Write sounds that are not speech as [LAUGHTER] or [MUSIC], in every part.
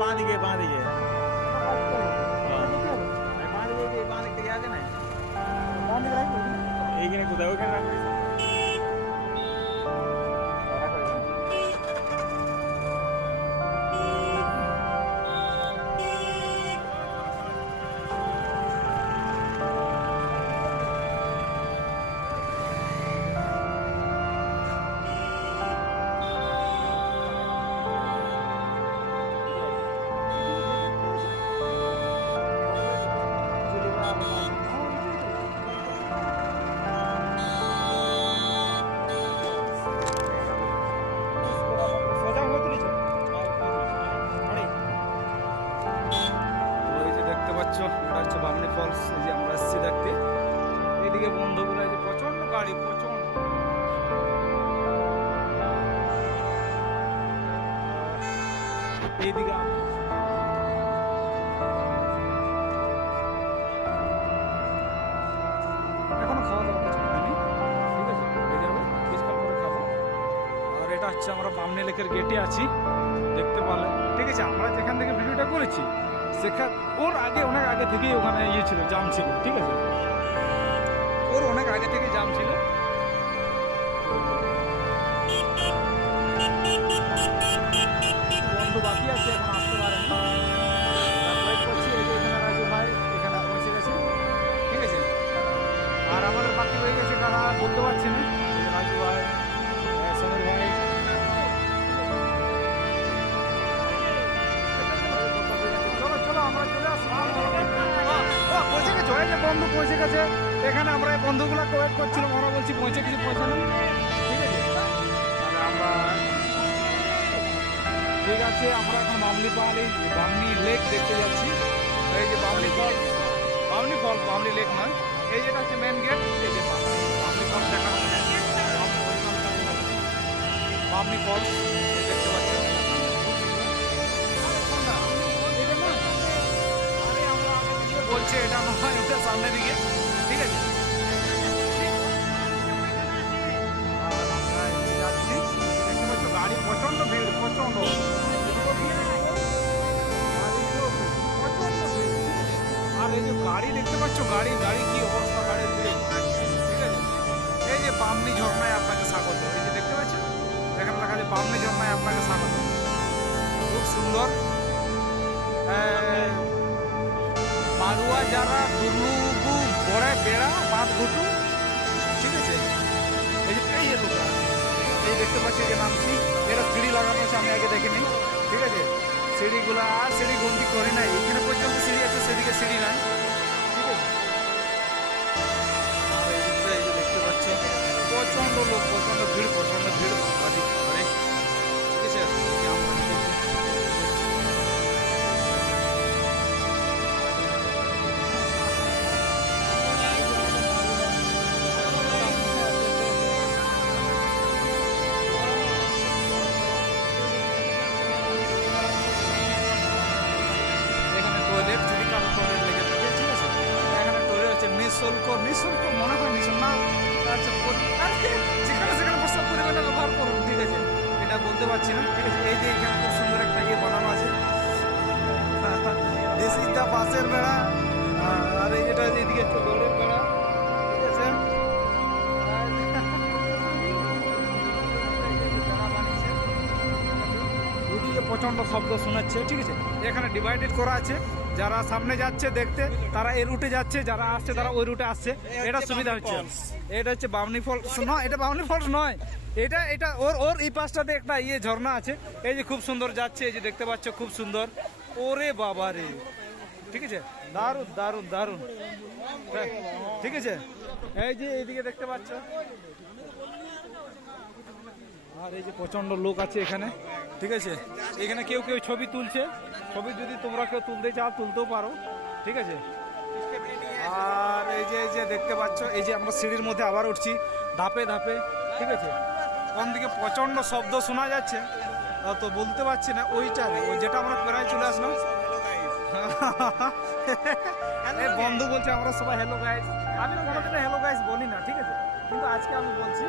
এই তো বাঁ দিকে বাঁ দিকে বাঁ দিকে এইদিকে এখনও আর এটা হচ্ছে আমরা বামনি লেকের গেটে আছি, দেখতে পারলে। ঠিক আছে, আমরা যেখান থেকে ভিডিওটা করেছি সেখান ওর আগে অনেক আগে থেকেই ওখানে ইয়ে ছিল জাম ছিল, ঠিক আছে? ওর অনেক আগে থেকে জাম ছিল। বন্ধু পৌঁছে গেছে। এখানে আমরা এই বন্ধুগুলো ওয়েট করছিলাম। ওরা বলছি, পৌঁছে কিছু পৌঁছানো ঠিক আছে? আমরা ঠিক আছে, আমরা এখন বামনি এই বামনি লেক দেখতে যাচ্ছি। এই যে Bamni fall Bamni fall, Bamni lake নয়। এই যেটা হচ্ছে মেন গেট এই যে বামনি ফল দেখা বামনি ফলস দেখতে থেকে বলছে, এটা নয়। ওটা সামনের দিকে ঠিক আছে? গাড়ি প্রচণ্ড ভিড়, আছে? আর এই যে গাড়ি দেখতে পাচ্ছ গাড়ি গাড়ি কি অবস্থা গাড়ির ঠিক আছে? এই যে বামনি ঝর্ণায় আপনাকে স্বাগত। এই যে দেখতে পাচ্ছ? এখানে লেখা আছে বামনি ঝর্ণায় আপনাকে স্বাগত। খুব সুন্দর। আহ, মারুয়া যারা দুর্লুগু বড়ে, বেড়া বাঁধ ঘুটু, ঠিক আছে? এই যে এই লোকটা এই দেখতে পাচ্ছি যে নামছি এটা সিঁড়ি লাগানো আছে, আমি আগে দেখিনি, ঠিক আছে? সিঁড়িগুলো আর সিঁড়ি গন্তি করি নাই, এখানে পর্যন্ত সিঁড়ি আছে, সেদিকে সিঁড়ি নাই, ঠিক আছে? দেখতে পাচ্ছি প্রচণ্ড লোক, প্রচণ্ড ভিড় প্রচণ্ড ভিড় পারছি না। এই যে এখানে খুব সুন্দর একটা ইয়ে বানানো আছে। দিস ইজ দ্য বাসের বেড়া আর এই যেটা এদিকে একটু গরম বেড়া। ঠিক আছে? [LAUGHS] প্রচণ্ড শব্দ শোনাচ্ছে। ঠিক আছে? এখানে ডিভাইডেড করা আছে। যারা সামনে যাচ্ছে দেখতে তারা এই রুটে যাচ্ছে যারা আসছে তারা ওই রুটে আসছে। এটা সুবিধা হচ্ছে। এটা হচ্ছে বামনি ফলস নয় এটা বামনি ফলস নয়। এটা এটা ওর ওর এই পাশটাতে একটা ইয়ে ঝর্ণা আছে। এই যে খুব সুন্দর যাচ্ছে এই যে দেখতে পাচ্ছ খুব সুন্দর। ওরে বাবা রে। ঠিক আছে? দারুণ দারুণ দারুণ। হ্যাঁ, ঠিক আছে? এই যে এইদিকে দেখতে পাচ্ছ। আর এই যে প্রচণ্ড লোক আছে এখানে, ঠিক আছে? এখানে কেউ কেউ ছবি তুলছে। ছবি যদি তোমরা কেউ তুলতে চাও, তুলতেও পারো, ঠিক আছে? আর এই যে এই যে দেখতে পাচ্ছ, এই যে আমরা সিঁড়ির মধ্যে আবার উঠছি, ধাপে ধাপে, ঠিক আছে? কোন দিকে প্রচণ্ড শব্দ শোনা যাচ্ছে, তো বলতে পারছি না, ওইটা ওই যেটা আমরা প্রায় চলে আসলাম। বন্ধু বলছে আমরা সবাই হ্যালো গাইস আমি কোনোদিন হ্যালো গাইস বলি না ঠিক আছে? কিন্তু আজকে আমি বলছি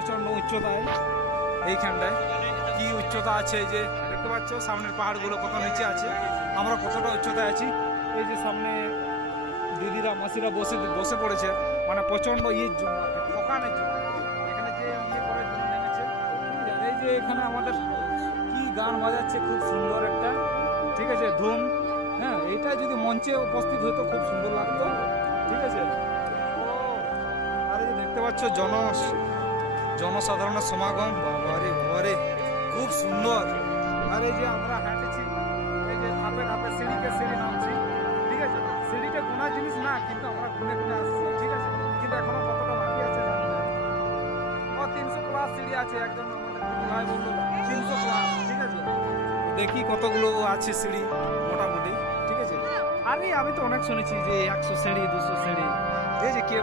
প্রচণ্ড উচ্চতায় এইখানটায়। কি উচ্চতা আছে যে, দেখতে পাচ্ছ? সামনের পাহাড়গুলো কত নিচে আছে। আমরা কতটা উচ্চতায় আছি? এই যে সামনে দিদিরা, মাসিরা বসে বসে পড়েছে। মানে প্রচণ্ড ইয়ের জন্য ঠকানের জন্য এখানে ইয়ে এই যে এখানে আমাদের কি গান বাজাচ্ছে, খুব সুন্দর একটা। ঠিক আছে? ধুম। হ্যাঁ এটা যদি মঞ্চে উপস্থিত হতো, খুব সুন্দর লাগতো। ঠিক আছে? আর এই দেখতে পাচ্ছ জন জনসাধারণের সমাগম। বাবারে বাবারে, খুব সুন্দর। আর এই যে আমরা হাঁটেছি, এই যে ধাপে ধাপে সিঁড়িকে সিঁড়ি নামছি, ঠিক আছে? সিঁড়িটা গোনা জিনিস না, কিন্তু আমরা গুনে গুনে আসছি, ঠিক আছে? কিন্তু এখনও কতটা বাকি আছে না। ও, তিনশো প্লাস সিঁড়ি আছে, একজন আমাদের ভাই তিনশো প্লাস ঠিক আছে? দেখি কতগুলো আছে সিঁড়ি মোটামুটি, ঠিক আছে? আরে, আমি তো অনেক শুনেছি যে একশো সিঁড়ি, দুশো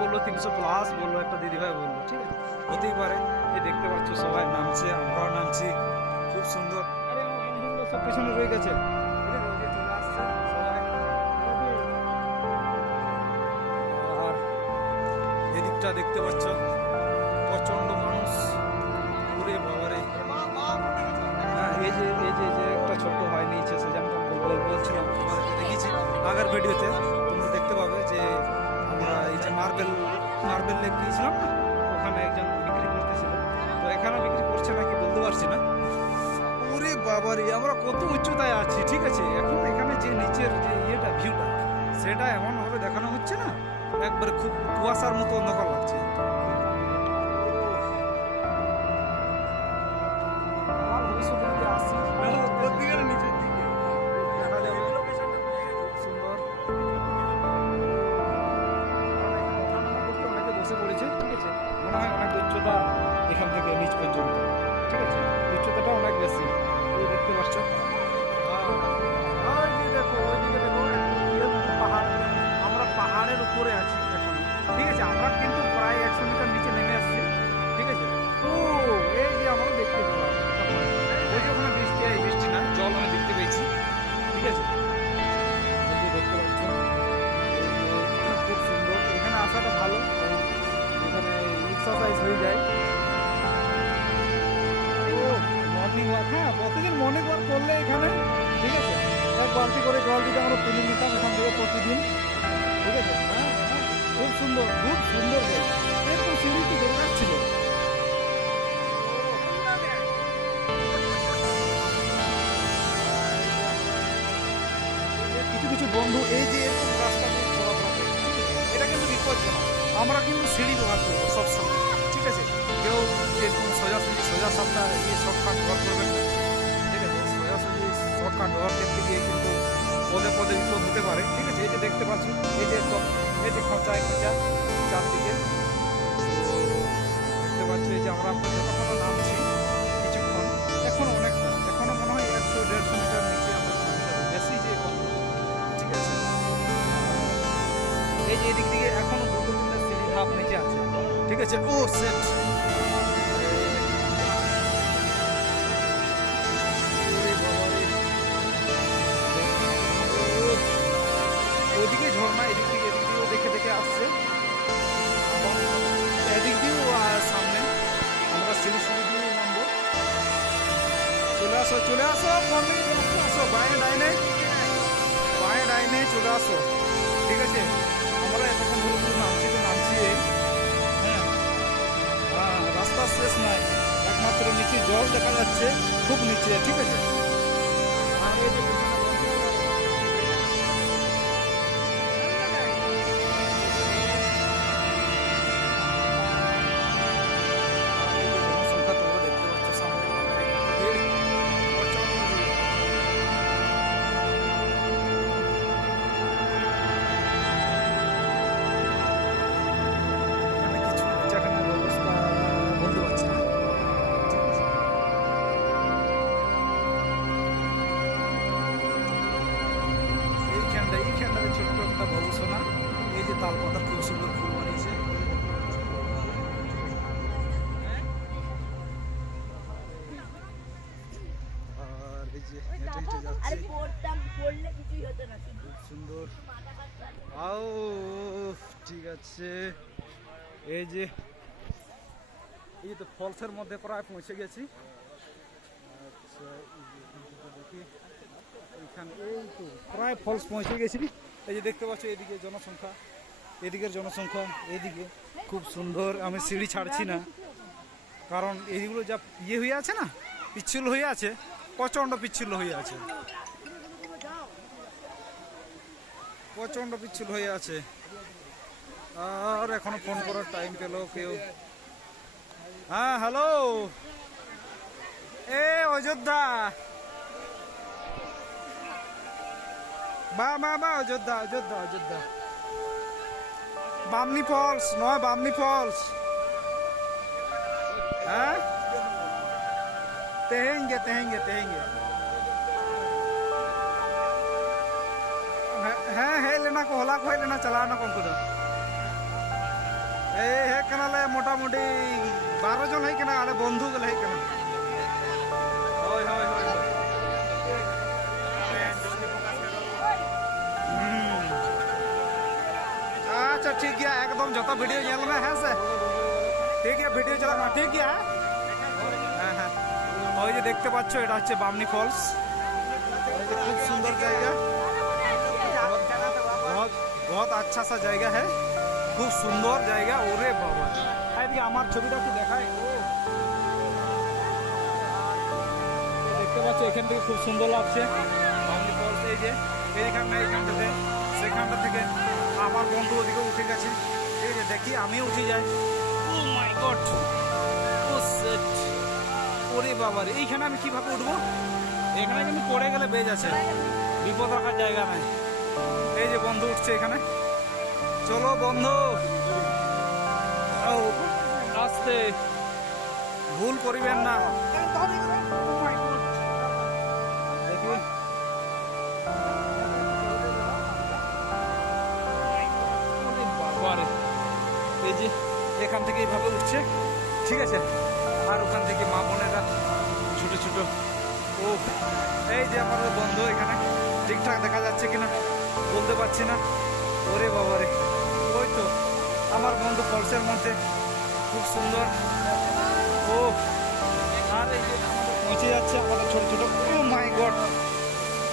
বলল, তিনশো প্লাস বলল, একটা দিদিভাই বলল, ঠিক আছে? হতেই পারে। এই দেখতে পাচ্ছ সবাই নামছে আমরাও নামছি, খুব সুন্দর। সব পেছনে রয়ে গেছে। যে এদিকটা দেখতে পাচ্ছ লেক গিয়েছিলাম না? ওখানে একজন বিক্রি করতেছিল। তো এখানে বিক্রি করছে নাকি বলতে পারছি না। ওরে বাবারে আমরা কত উচ্চতায় আছি, ঠিক আছে? এখন এখানে যে নিচের যে ইয়েটা ভিউটা সেটা এমনভাবে দেখানো হচ্ছে না? একবারে খুব কুয়াশার মতো অন্ধকার লাগছে। সুন্দর, খুব সুন্দর এরকম সিঁড়িটি দরকার ছিল? কিছু কিছু বন্ধু এই যে এরকম রাস্তা? এটা কিন্তু বিপজ্জনক আমরা কিন্তু সিঁড়ি ব্যবহার করব সবসময়, ঠিক আছে? কেউ এরকম সোজাসুজি, সোজা সাপটা ইয়ে শর্টকাট ব্যবহার করবেন না, ঠিক আছে? সোজাসুজি, শর্টকাট ব্যবহার করতে গিয়ে কিন্তু পদে পদে বিপদ হতে পারে, ঠিক আছে? এই যে দেখতে পাচ্ছ এই যে এই যে খোঁচায় খোঁচা, চারদিকে। দেখতে পাচ্ছি যে আমরা যতক্ষণ নামছি কিছুক্ষণ। এখন অনেক এখনও মনে হয় একশো দেড়শো মিটার নিচে আমরা বেশি যে ঠিক আছে? এই যে এদিক দিকে এখনও দুটো সিঁড়ি ধাপ নিচে আছে, ঠিক আছে? ও, সেট। চলে আসো। ঠিক আছে? আমরা এতক্ষণ ধরে ধরে নামছি তো নামছি হ্যাঁ। হ্যাঁ রাস্তা শেষ নাই একমাত্র নিচে জল দেখা যাচ্ছে, খুব নিচে, ঠিক আছে? আর ওই যে এই যে, এই তো ফলসের মধ্যে প্রায় পৌঁছে গেছি। আচ্ছা দেখি। এই তো প্রায় ফলস পৌঁছে গেছি। এই যে দেখতে পাচ্ছ, এদিকে জনসংখ্যা, এদিকের জনসংখ্যা, এদিকে খুব সুন্দর, আমি সিঁড়ি ছাড়ছি না। কারণ এইগুলো যা ইয়ে হয়ে আছে না, পিচ্ছিল হয়ে আছে, প্রচণ্ড পিচ্ছিল হয়ে আছে। প্রচণ্ড পিচ্ছিল হয়ে আছে। আর এখনও ফোন করার টাইম পেল কেউ। হ্যাঁ হ্যালো এ, অযোধ্যা। বা মা বা, অযোধ্যা অযোধ্যা অযোধ্যা। বামনি ফলস নয়, বামনি ফলস হ্যাঁ? তেহেঙ্গে তেহেঙ্গে তেহেঙ্গে। হ্যাঁ হ্যাঁ লেনা কো হলা কো লেনা চালানা কোন কোদা এ হেখানালে মোটামুটি বারো জন হেখানে আরে বন্ধু গেলে হেখানে হয় হয় হয়। আচ্ছা ঠিক গিয়া একদম যত ভিডিও নেল না হ্যাঁ স্যার? ঠিক গিয়া ভিডিও চালা না ঠিক গিয়া হ্যাঁ? হ্যাঁ? হ্যাঁ ওই যে দেখতে পাচ্ছ এটা হচ্ছে বামনি ফলস খুব সুন্দর জায়গা। बहुत बहुत अच्छा सा जगह है খুব সুন্দর জায়গা, ওরে বাবা। এদিকে আমার ছবিটা একটু দেখায় ও। দেখতে পাচ্ছ, এখান থেকে খুব সুন্দর লাগছে। বামনি ফলস এই যে এইখানে এইখানটাতে সেখানটা থেকে আমার বন্ধু ওদিকে উঠে গেছে। ঠিক আছে দেখি, আমিও উঠে যাই। Oh my god. ও সেট। ওরে বাবা রে, এইখানে আমি কীভাবে উঠবো? এখানে কিন্তু পড়ে গেলে বেজ আছে। বিপদ রাখার জায়গা নাই। এই যে বন্ধু উঠছে এখানে। চলো বন্ধু। আস্তে। ভুল করিবেন না। এই যে, এখান থেকে এইভাবে উঠছে। ঠিক আছে। আর ওখান থেকে মা বোনেরা ছোট ছোট। ও, এই যে আমার বন্ধু এখানে। ঠিকঠাক দেখা যাচ্ছে কিনা? বলতে পারছি না। ওরে বাবারে। তো আমার বন্ধু ফলসের মধ্যে খুব সুন্দর। ও, আর এই যে পৌঁছে যাচ্ছে আমাদের ছোটো ছোটো। ও মাই গড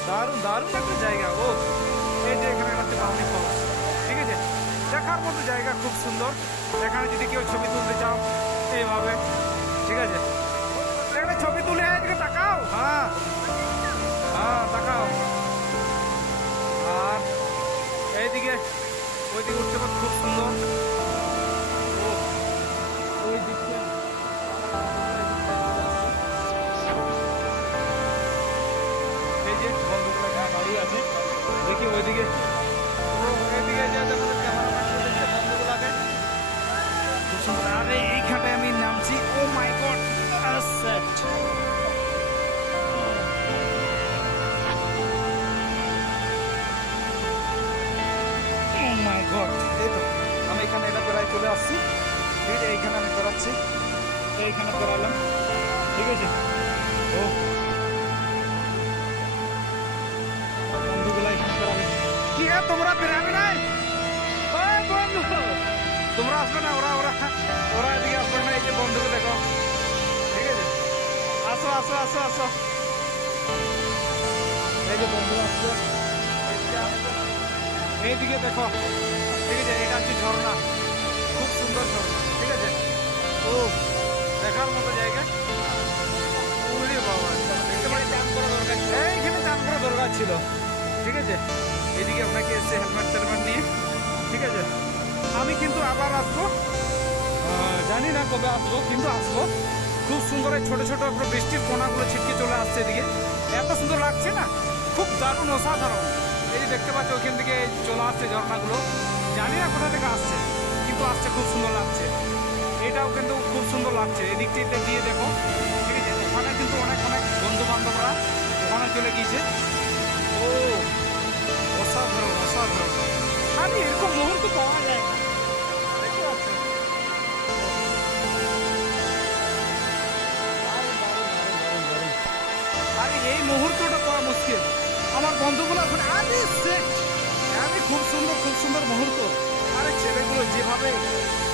দারুণ দারুণ একটা জায়গা। ও, এই যে এখানে হচ্ছে বামনি ফলস ঠিক আছে? দেখার মতো জায়গা, খুব সুন্দর। এখানে যদি কেউ ছবি তুলতে চাও, এইভাবে। ঠিক আছে? এখানে ছবি তুলে এদিকে তাকাও। হ্যাঁ। হ্যাঁ তাকাও। আর এইদিকে ওইদিকে উঠতে পার খুব সুন্দর। ওই দিকটা। এই যে বন্ধুগুলো দাঁড়িয়ে আছে, দেখি ওইদিকে ওইদিকে যে আমাদের ক্যামেরাম্যান দেখছে বন্ধুগুলোকে। খুব সুন্দর। আরে এইখানটায় আমি নামছি ও মাই গড সেট চলে আসছি। ঠিক এইখানে আমি করাচ্ছি এইখানে করালাম ঠিক আছে? ও। তোমরা বেরাবে ওই বন্ধু, তোমরা আসবে না? ওরা ওরা ওরা এদিকে আসবে না। এই যে বন্ধুকে দেখো। ঠিক আছে? আসো আসো আসো আসো। এই যে বন্ধু আসছে। এইদিকে দেখো। ঠিক আছে, এটা হচ্ছে ঝর্ণা। সুন্দর ঝর্ণা ঠিক আছে? ও দেখার মতো জায়গা। ওরে বাবা, দেখতে পাচ্ছি চান করা দরকার ছিল। এইখানে চান করা দরকার ছিল। ঠিক আছে? এদিকে আপনাকে এসে হেলমেট টেলমেট নিয়ে, ঠিক আছে? আমি কিন্তু আবার আসব। জানি না কবে আসব, কিন্তু আসব। খুব সুন্দর এই ছোটো ছোটো পুরো বৃষ্টির কোনাগুলো ছিটকে চলে আসছে এদিকে। এত সুন্দর লাগছে না? খুব দারুণ, অসাধারণ। এই যে দেখতে পাচ্ছ, ওখান থেকে চলে আসছে ঝর্ণাগুলো। জানি না কোথা থেকে আসছে। কিন্তু আসছে, খুব সুন্দর লাগছে। এটাও কিন্তু খুব সুন্দর লাগছে। এদিকটিতে দিয়ে দেখো, ঠিক আছে? ওখানে কিন্তু অনেক অনেক বন্ধু বান্ধবরা ওখানে চলে গিয়েছে। ও, অসাধারণ অসাধারণ। আমি এরকম মুহূর্ত পাওয়া যায় এই মুহূর্তটা পাওয়া মুশকিল। আমার বন্ধুগুলো আরে সেট আরে, খুব সুন্দর খুব সুন্দর মুহূর্ত। আরে ছেলেগুলো যেভাবে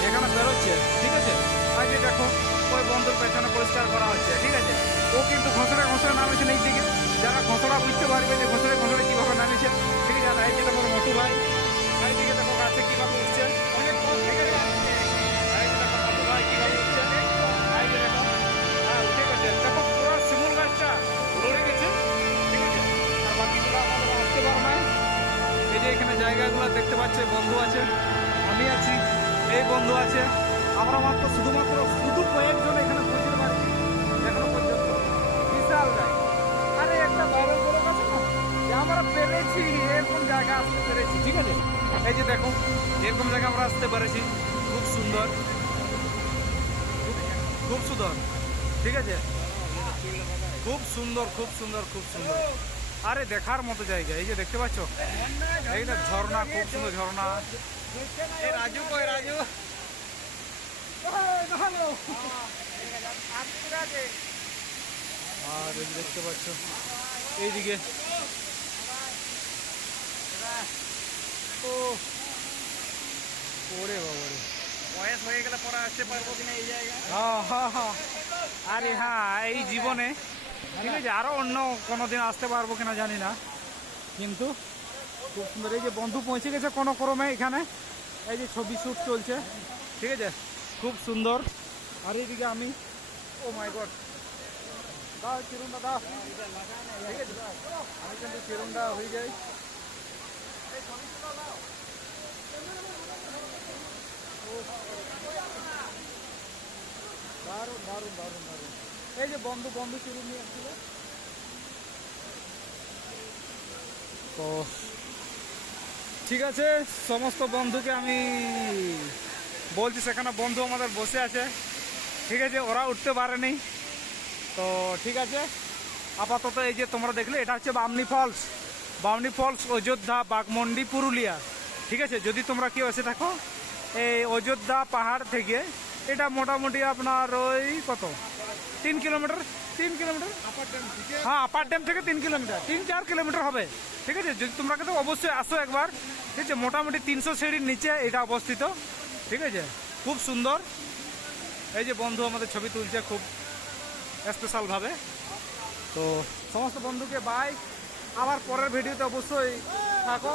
এখানে বেরোচ্ছে, ঠিক আছে? আর যে দেখো, ওই বন্ধুর পেছনে পরিষ্কার করা হচ্ছে, ঠিক আছে? ও কিন্তু ঘোষণা ঘোষণা নামেছে নেই দিকে যারা ঘোষণা বুঝতে পারবে যে ঘোষণা ঘোষণা কীভাবে নামেছে ঠিক আছে এই যে দেখো, মোটু ভাই। জায়গাগুলো দেখতে পাচ্ছে বন্ধু আছে, আমি আছি, এই বন্ধু আছে। আমরা মাত্র শুধুমাত্র শুধু কয়েকজন এখানে পৌঁছতে পারছি, এখনও পর্যন্ত। বিশাল জায়গা আরে, একটা বাইরের বড় আছে না? আমরা পেরেছি, এরকম জায়গা আসতে পেরেছি, ঠিক আছে? এই যে দেখো, এরকম জায়গা আমরা আসতে পেরেছি, খুব সুন্দর। খুব সুন্দর, ঠিক আছে? খুব সুন্দর খুব সুন্দর খুব সুন্দর। আরে দেখার মতো জায়গা এই যে দেখতে পাচ্ছ? এইটা ঝর্ণা খুব সুন্দর ঝর্ণা। রাজু কই রাজু? আর দেখতে পাচ্ছ এইদিকে। ও ওরে বাবারে বয়স হয়ে গেলে পরে আসতে পারব কিনা এই জায়গায়? হ্যাঁ হ্যাঁ হ্যাঁ। আরে হ্যাঁ এই জীবনে ঠিক আছে আরও অন্য কোনো দিন আসতে পারব কিনা জানি না। কিন্তু খুব সুন্দর, এই যে বন্ধু পৌঁছে গেছে কোনো ক্রমে এখানে। এই যে ছবি শ্যুট চলছে, ঠিক আছে? খুব সুন্দর। আর এইদিকে আমি, ও মাই গড। দাও চিরুনটা দাও ঠিক আছে? আমি কিন্তু চিরুনটা হয়ে যাই। দারুণ দারুণ দারুণ দারুণ। এই যে বন্ধু বন্ধু চিরুন নিয়ে আসছিল তো ঠিক আছে, সমস্ত বন্ধুকে আমি বলছি, সেখানে বন্ধু আমাদের বসে আছে। ঠিক আছে, ওরা উঠতে পারেনি। তো ঠিক আছে, আপাতত এই যে তোমরা দেখলে, এটা হচ্ছে বামনি ফলস। বামনি ফলস, অযোধ্যা বাগমন্ডি পুরুলিয়া। ঠিক আছে, যদি তোমরা কেউ এসে থাকো, এই অযোধ্যা পাহাড় থেকে, এটা মোটামুটি আপনার ওই কত? তিন কিলোমিটার তিন কিলোমিটার? হ্যাঁ আপার ড্যাম থেকে তিন কিলোমিটার। তিন চার কিলোমিটার হবে। ঠিক আছে? যদি তোমরা কিন্তু অবশ্যই আসো একবার। ঠিক আছে? মোটামুটি তিনশো সিঁড়ির নিচে এটা অবস্থিত। ঠিক আছে? খুব সুন্দর। এই যে বন্ধু আমাদের ছবি তুলছে খুব স্পেশালভাবে তো সমস্ত বন্ধুকে বাই আবার পরের ভিডিওতে অবশ্যই থাকো।